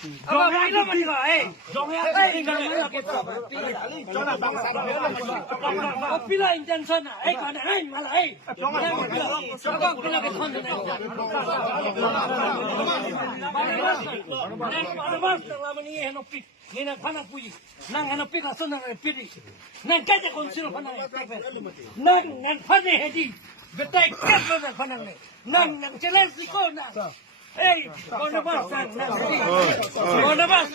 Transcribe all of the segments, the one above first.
Pila intention na, kada malah pila ke thon na. Barabas lama ni henopik, ni na phana puji, nang henopik asan nang pidi, nang kaje konsilo phana, nang phane hedi, betai kaje na phana ne, nang challenge ko na. Hey, Barnabas, Barnabas,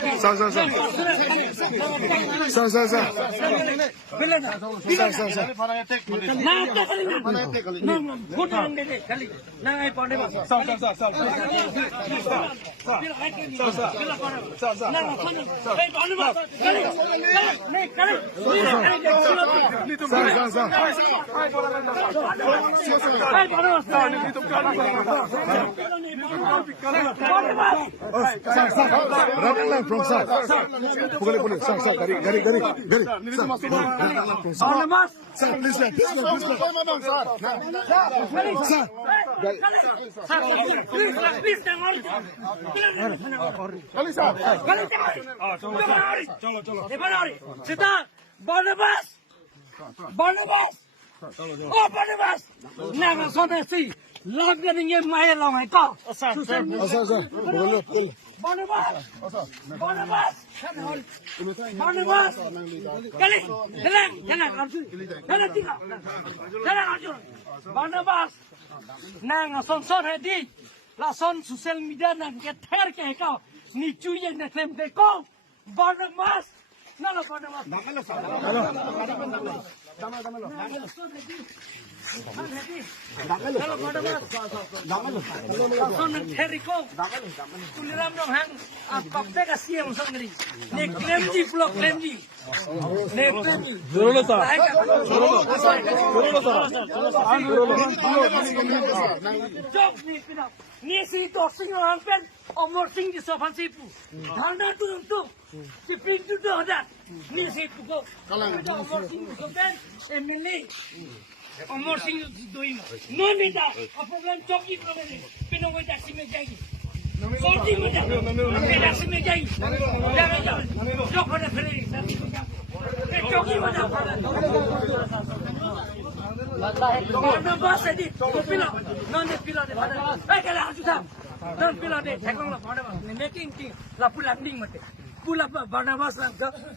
Rattle from sir. Boleh. Sir, gari. Sir, please. Barnabas. Nah, soalnya sih. Log getting in my along I call. Barnabas. Barnabas. Nang son hedi. La son social media nang get ter ke kau. Ni cuy na claim ke kau. Barnabas. Nala Barnabas. Omor sing doing no need a problem choki problem pino ko taxi me jai sorti me jai taxi me jai chok hone fere choki me jai Barnabas edi pila non de pila de bada kala aju sa non pila de thekong la Barnabas making thing la pula ding mate pula Barnabas la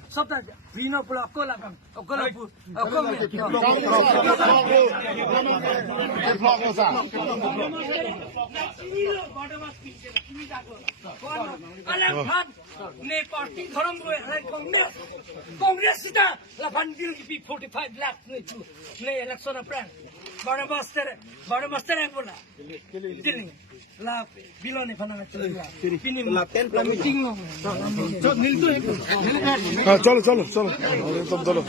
sabta vino pula ko la kam ko la pu ko me Barnabas picture kimi dako ala khan ne party dharam ro congress sita la bandil ki 45 lakh ne election apran Barnabas tere bola dilling la bilone phana chila pini la 10 la meeting jo nil to हाँ चलो तुम चलो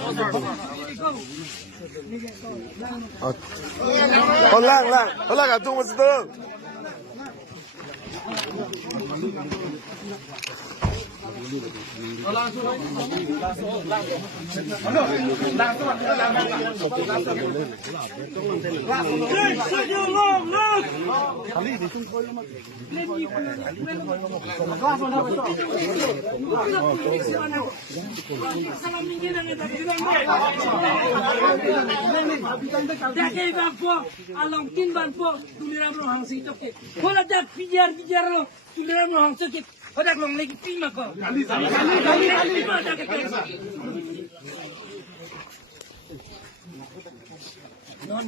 होला तुम मत दो along tin ban po tuliram lo hang sing toke hola jak pijar lo tuliram lo hang sing hodak long lagi pima ko kali non